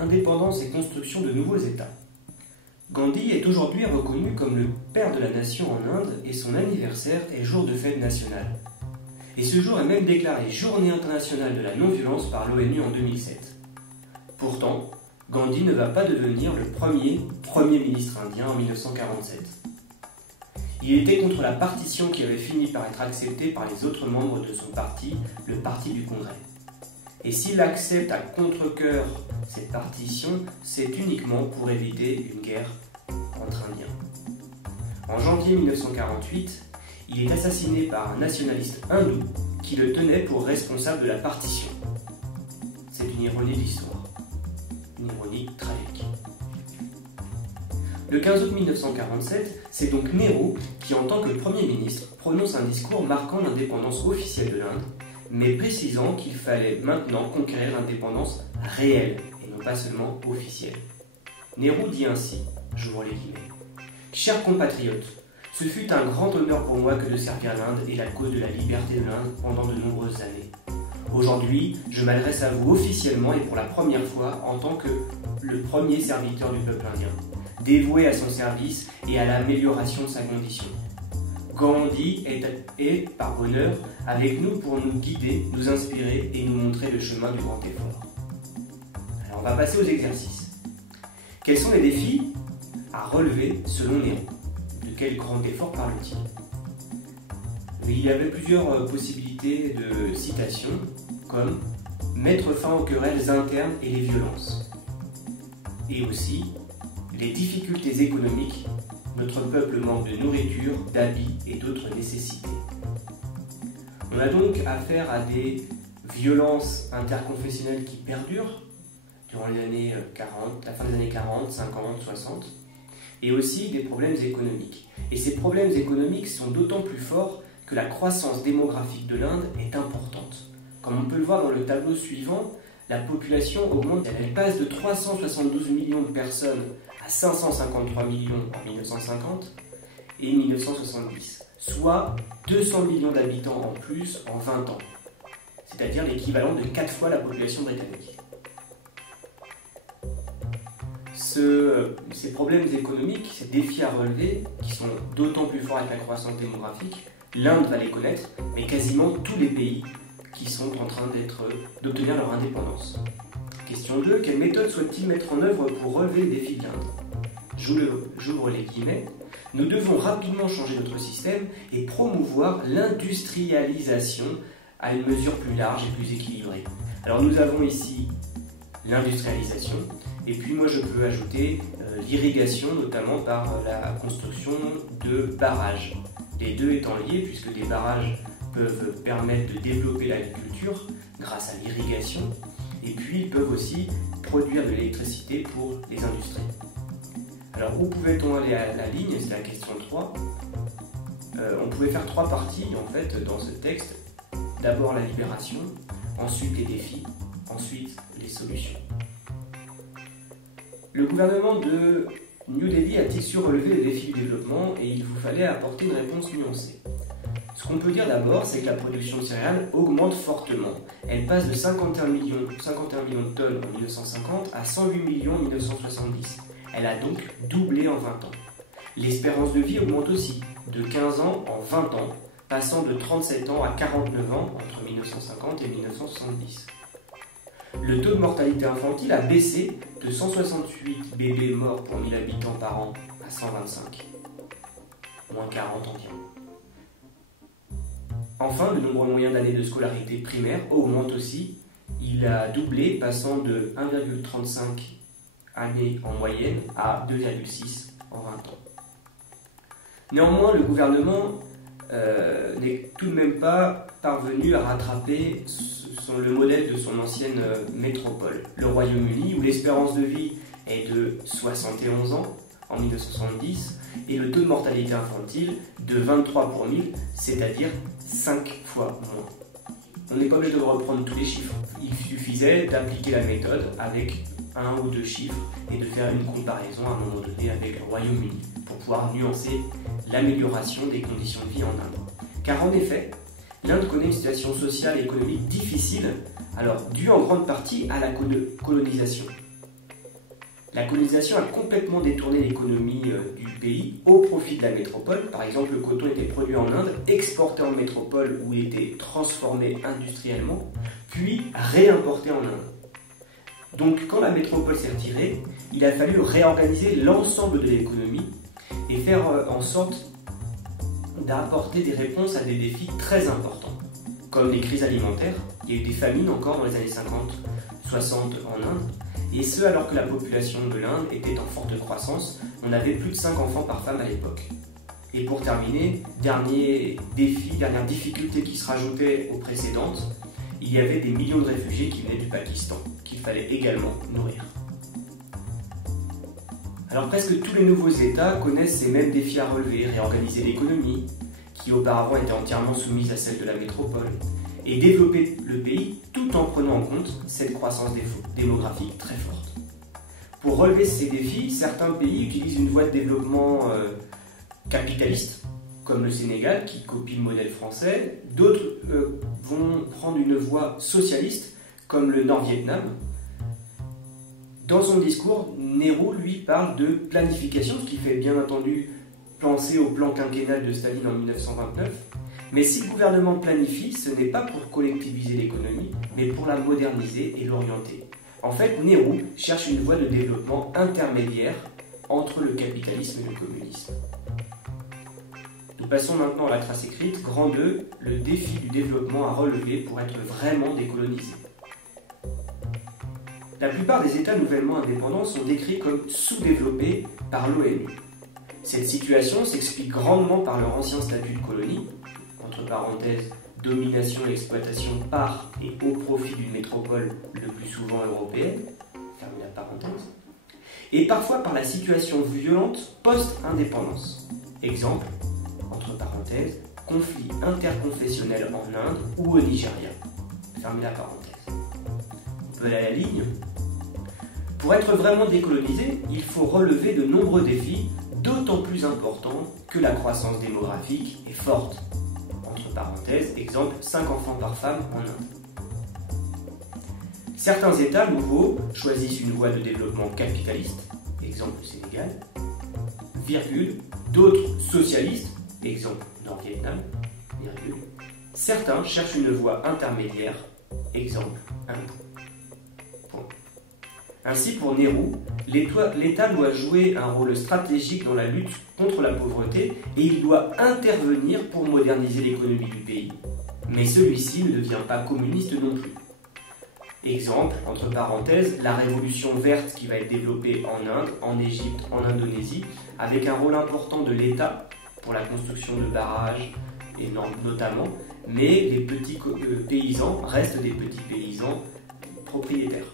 indépendance et construction de nouveaux États. Gandhi est aujourd'hui reconnu comme le père de la nation en Inde et son anniversaire est jour de fête nationale. Et ce jour est même déclaré Journée internationale de la non-violence par l'ONU en 2007. Pourtant, Gandhi ne va pas devenir le premier ministre indien en 1947. Il était contre la partition qui avait fini par être acceptée par les autres membres de son parti, le Parti du Congrès. Et s'il accepte à contre-cœur cette partition, c'est uniquement pour éviter une guerre entre Indiens. En janvier 1948, il est assassiné par un nationaliste hindou qui le tenait pour responsable de la partition. C'est une ironie de l'histoire, une ironie tragique. Le 15 août 1947, c'est donc Nehru qui, en tant que Premier ministre, prononce un discours marquant l'indépendance officielle de l'Inde, mais précisant qu'il fallait maintenant conquérir l'indépendance réelle et non pas seulement officielle. Nehru dit ainsi, j'ouvre les guillemets, « Chers compatriotes, ce fut un grand honneur pour moi que de servir l'Inde et la cause de la liberté de l'Inde pendant de nombreuses années. Aujourd'hui, je m'adresse à vous officiellement et pour la première fois en tant que le premier serviteur du peuple indien, dévoué à son service et à l'amélioration de sa condition. Gandhi est, par bonheur, avec nous pour nous guider, nous inspirer et nous montrer le chemin du grand effort. » Alors on va passer aux exercices. Quels sont les défis à relever selon Nehru? De quel grand effort parle-t-il? Il y avait plusieurs possibilités de citation, comme « mettre fin aux querelles internes et les violences », et aussi « les difficultés économiques, notre peuple manque de nourriture, d'habits et d'autres nécessités ». On a donc affaire à des violences interconfessionnelles qui perdurent durant les années 40, la fin des années 40, 50, 60, et aussi des problèmes économiques. Et ces problèmes économiques sont d'autant plus forts que la croissance démographique de l'Inde est importante. Comme on peut le voir dans le tableau suivant, la population augmente, elle passe de 372 millions de personnes à 553 millions en 1950 et 1970, soit 200 millions d'habitants en plus en 20 ans, c'est-à-dire l'équivalent de 4 fois la population britannique. Ces problèmes économiques, ces défis à relever, qui sont d'autant plus forts avec la croissance démographique, l'Inde va les connaître, mais quasiment tous les pays qui sont en train d'obtenir leur indépendance. Question 2. Quelle méthode souhaite-t-il mettre en œuvre pour relever les défis de l'Inde? J'ouvre les guillemets. Nous devons rapidement changer notre système et promouvoir l'industrialisation à une mesure plus large et plus équilibrée. Alors nous avons ici l'industrialisation, et puis moi je peux ajouter l'irrigation, notamment par la construction de barrages. Les deux étant liés, puisque des barrages peuvent permettre de développer l'agriculture grâce à l'irrigation, et puis ils peuvent aussi produire de l'électricité pour les industries. Alors où pouvait-on aller à la ligne? C'est la question 3. On pouvait faire 3 parties en fait dans ce texte. D'abord la libération, ensuite les défis, ensuite les solutions. Le gouvernement de New Delhi a-t-il su relever les défis du développement et il vous fallait apporter une réponse nuancée? Ce qu'on peut dire d'abord, c'est que la production de céréales augmente fortement. Elle passe de 51 millions de tonnes en 1950 à 108 millions en 1970. Elle a donc doublé en 20 ans. L'espérance de vie augmente aussi, de 15 ans en 20 ans, passant de 37 ans à 49 ans entre 1950 et 1970. Le taux de mortalité infantile a baissé de 168 bébés morts pour 1000 habitants par an à 125, moins 40 environ. Enfin, le nombre moyen d'années de scolarité primaire augmente aussi. Il a doublé, passant de 1,35 années en moyenne à 2,6 en 20 ans. Néanmoins, le gouvernement n'est tout de même pas parvenu à rattraper le modèle de son ancienne métropole, le Royaume-Uni, où l'espérance de vie est de 71 ans en 1970 et le taux de mortalité infantile de 23 pour 1000, c'est-à-dire 5 fois moins. On n'est pas obligé de reprendre tous les chiffres, il suffisait d'appliquer la méthode avec 1 ou 2 chiffres et de faire une comparaison à un moment donné avec le Royaume-Uni pour pouvoir nuancer l'amélioration des conditions de vie en Inde. Car en effet, l'Inde connaît une situation sociale et économique difficile, alors due en grande partie à la colonisation. La colonisation a complètement détourné l'économie du pays au profit de la métropole. Par exemple, le coton était produit en Inde, exporté en métropole où il était transformé industriellement, puis réimporté en Inde. Donc quand la métropole s'est retirée, il a fallu réorganiser l'ensemble de l'économie et faire en sorte d'apporter des réponses à des défis très importants, comme les crises alimentaires. Il y a eu des famines encore dans les années 50-60 en Inde, et ce alors que la population de l'Inde était en forte croissance. On avait plus de 5 enfants par femme à l'époque. Et pour terminer, dernier défi, dernière difficulté qui se rajoutait aux précédentes, il y avait des millions de réfugiés qui venaient du Pakistan, qu'il fallait également nourrir. Alors presque tous les nouveaux États connaissent ces mêmes défis à relever: réorganiser l'économie, qui auparavant était entièrement soumise à celle de la métropole, et développer le pays tout en prenant en compte cette croissance démographique très forte. Pour relever ces défis, certains pays utilisent une voie de développement capitaliste, comme le Sénégal qui copie le modèle français. D'autres vont prendre une voie socialiste, comme le Nord-Vietnam. Dans son discours, Nehru, lui, parle de planification, ce qui fait bien entendu penser au plan quinquennal de Staline en 1929. Mais si le gouvernement planifie, ce n'est pas pour collectiviser l'économie, mais pour la moderniser et l'orienter. En fait, Nehru cherche une voie de développement intermédiaire entre le capitalisme et le communisme. Nous passons maintenant à la trace écrite. Grand 2, le défi du développement à relever pour être vraiment décolonisé. La plupart des États nouvellement indépendants sont décrits comme sous-développés par l'ONU. Cette situation s'explique grandement par leur ancien statut de colonie, entre parenthèses, domination et exploitation par et au profit d'une métropole le plus souvent européenne, fermez la parenthèse, et parfois par la situation violente post-indépendance. Exemple, entre parenthèses, conflit interconfessionnel en Inde ou au Nigeria, fermez la parenthèse. On peut aller à la ligne. Pour être vraiment décolonisé, il faut relever de nombreux défis, d'autant plus importants que la croissance démographique est forte. Entre parenthèses, exemple, 5 enfants par femme en Inde. Certains États nouveaux choisissent une voie de développement capitaliste, exemple le Sénégal, virgule, d'autres socialistes, exemple Nord-Vietnam, virgule. Certains cherchent une voie intermédiaire, exemple Inde. Ainsi, pour Nehru, l'État doit jouer un rôle stratégique dans la lutte contre la pauvreté et il doit intervenir pour moderniser l'économie du pays. Mais celui-ci ne devient pas communiste non plus. Exemple, entre parenthèses, la révolution verte qui va être développée en Inde, en Égypte, en Indonésie, avec un rôle important de l'État pour la construction de barrages, et notamment, mais les petits paysans restent des petits paysans propriétaires.